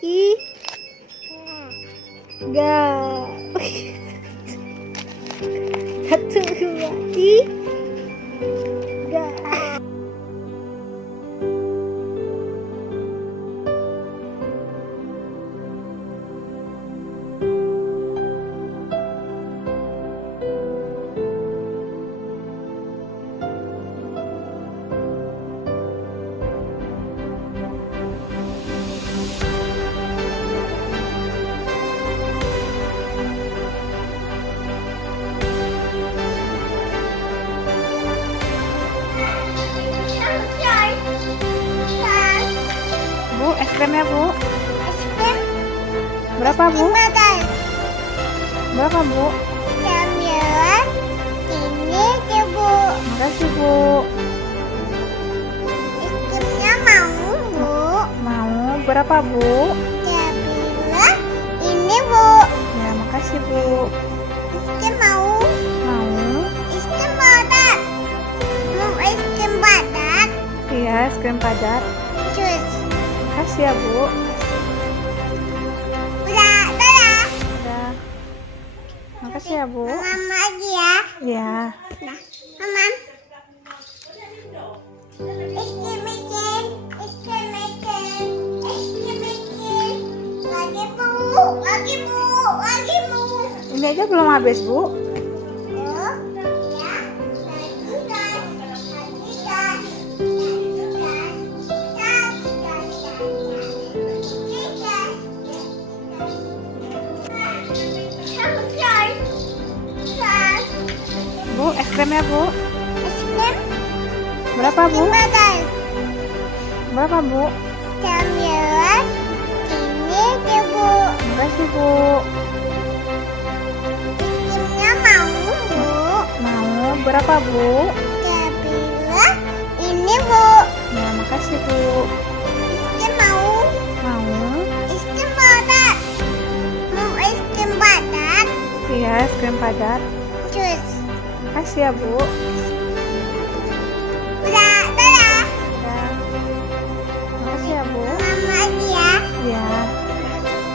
tiga. Satu, dua, tiga. Bu, es krimnya Bu. Es krim Berapa Bu? Makan. Berapa Bu? Camilan ini deh Bu. Makasih Bu. Es krimnya mau Bu. Mau berapa Bu? Camilan ini Bu. Ya, makasih Bu. Es krim mau. Mau? Es krim padat. Mau es krim padat. Iya, es krim padat. Jus. Makasih ya Bu. Udah, dadah. Udah. Makasih ya Bu. Mama lagi ya. Ya. Nah, Mama. Es krim bikin. Es krim bikin. Es krim bikin. Lagi Bu. Lagi Bu. Lagi Bu. Ini aja belum habis Bu. Oh, ya. Lagi gas. Lagi gas. Lagi gas. Lagi gas. Lagi gas. Sampai. Gas. Bu, es krimnya Bu. Es krim Berapa Bu? makan. Berapa Bu? Camilan ini deh Bu. Makasih Bu. Es krimnya mau Bu. Mau berapa Bu? Camilan ini Bu. Ya, makasih Bu. Es krim mau. Mau? Es krim padat. Mau es krim padat. Iya, es krim padat. Jus. Makasih ya Bu. Udah, dadah. Udah. Makasih ya Bu. Mama lagi ya. Ya.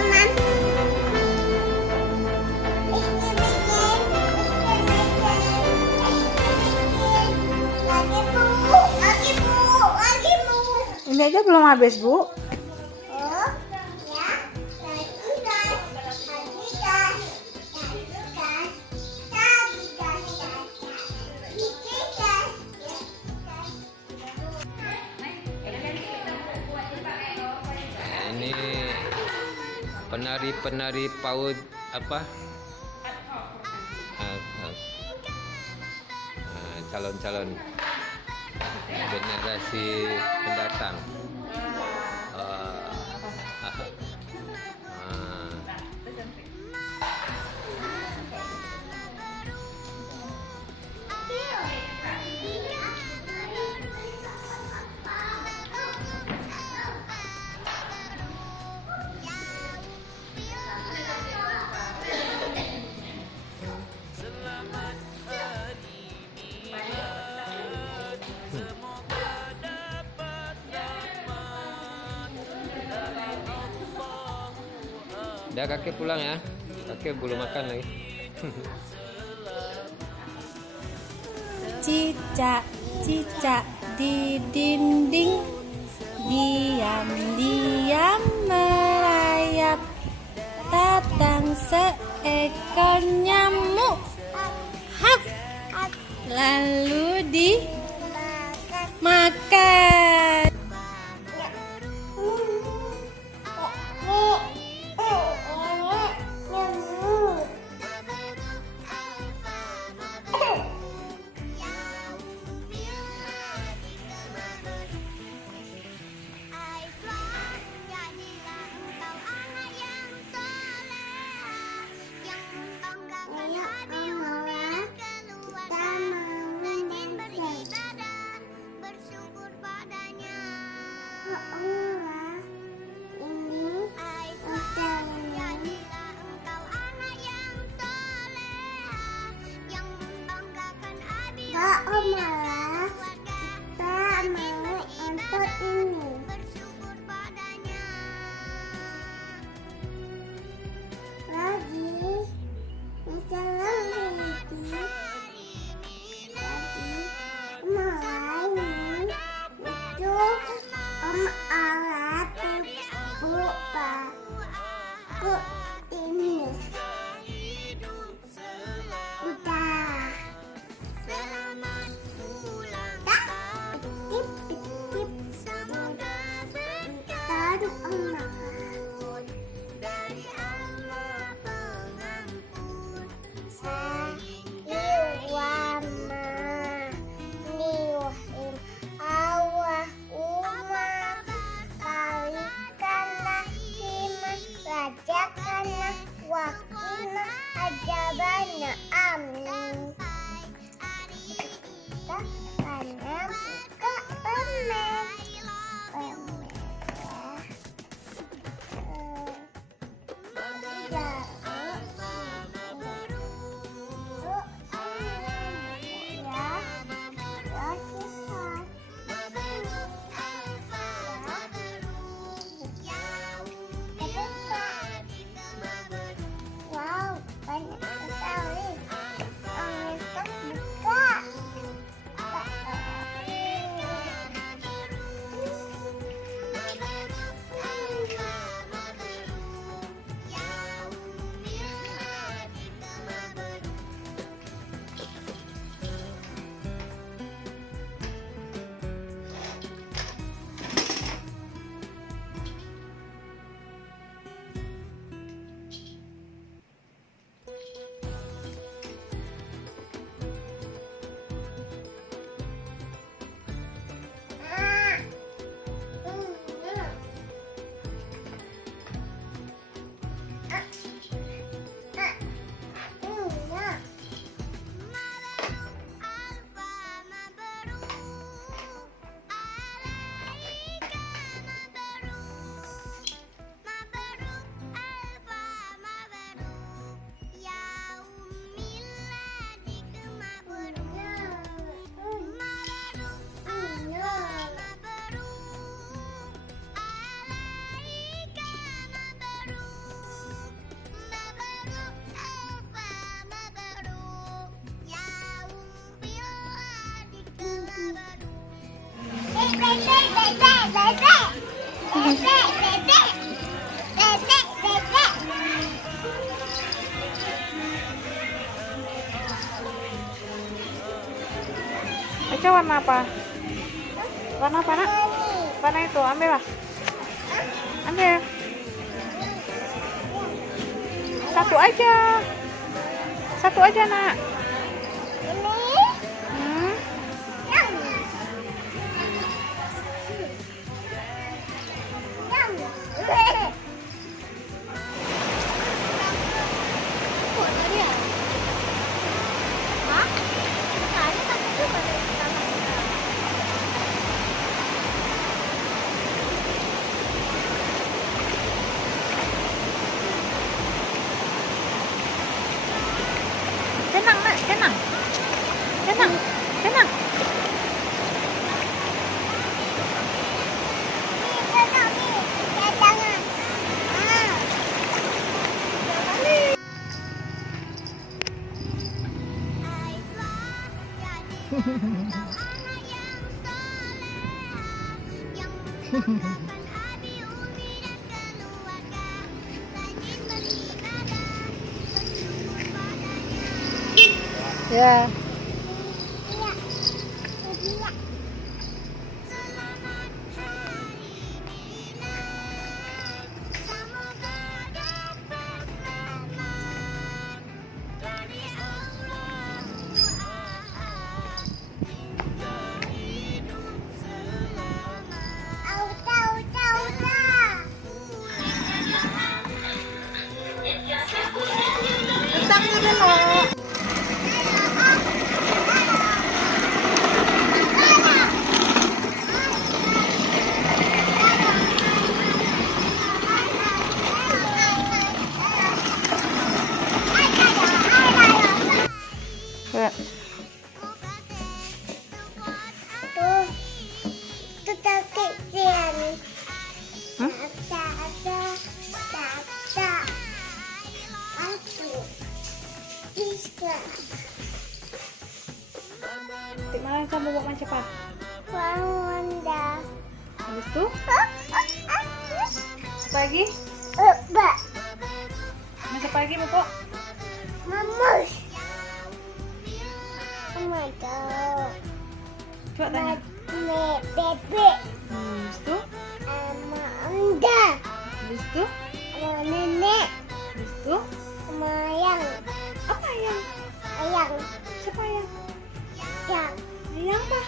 Mama. Es krim bikin. Es krim bikin. Es krim bikin. Lagi Bu. Lagi Bu. Lagi Bu. Ini aja belum habis Bu. Oh, ya. Lagi gas. Lagi gas. Lagi gas. Lagi gas. Lagi gas. Ini penari-penari PAUD apa? Calon-calon generasi pendatang. Udah kakek pulang ya, kakek belum makan lagi. Cicak, cicak di dinding, diam-diam merayap, datang seekor nyamuk, hap, lalu dimakan. Bu ini udah. Tip tip tip. Taruh emak. Wakina ajabana amin. Kita karena buka permen. Wow, banyak sekali. Untuk buka. Aca warna apa? Warna apa nak? Warna itu, ambil lah. Ambil. Satu aja. Satu aja nak. Hmm. Tenang nak, tenang. Tenang, tenang. Ya. Mana kamu bawa main cepat? Wanda. Habis itu? Pagi? Mbak. Masuk pagi, Bobo. Mamus. Tomato. Coba tanya. Bebe. Habis itu? Sama Anda. Habis itu? Sama nenek. Habis itu? Sama ayang. Apa ayang? Ayang. Siapa ayang? Ya. Ayang apa?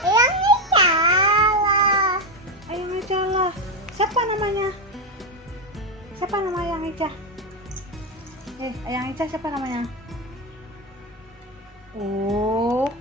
Ayang ini salah. Ayang Eca lah. Siapa namanya? Siapa nama Ayang Eca? Ayang Eca siapa namanya? Oh.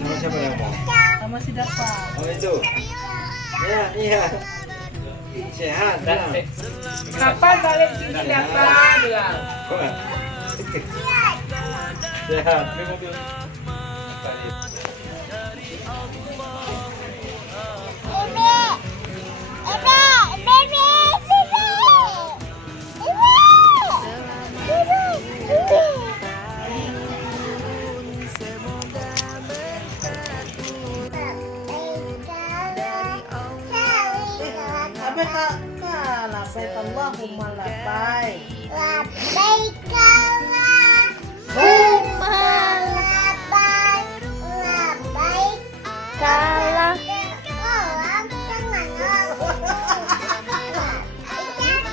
Nama siapa yang mau? Sama si Dafa. Oh itu. Ya, iya. Sehat. Ya. Kapan balik sini Dafa? Bilang. Wah. Sehat. Labbaik Allahumma labbaik. Labbaik Allahumma labbaik. Labbaik Kalah. orang jangan ngomong. Ikan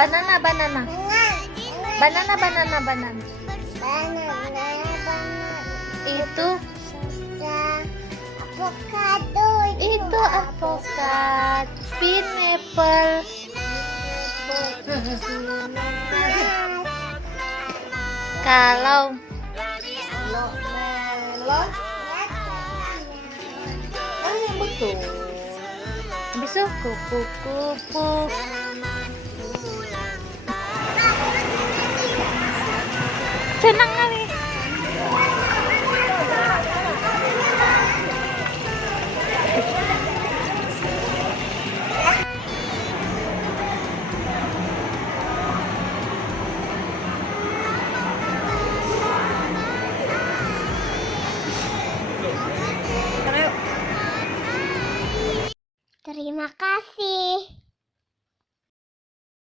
Banana, banana. Banana, banana, banana. Itu avocado. itu alpukat. Pineapple. Kalau Melon. Yang betul. besok kupu-kupu. Senang kali.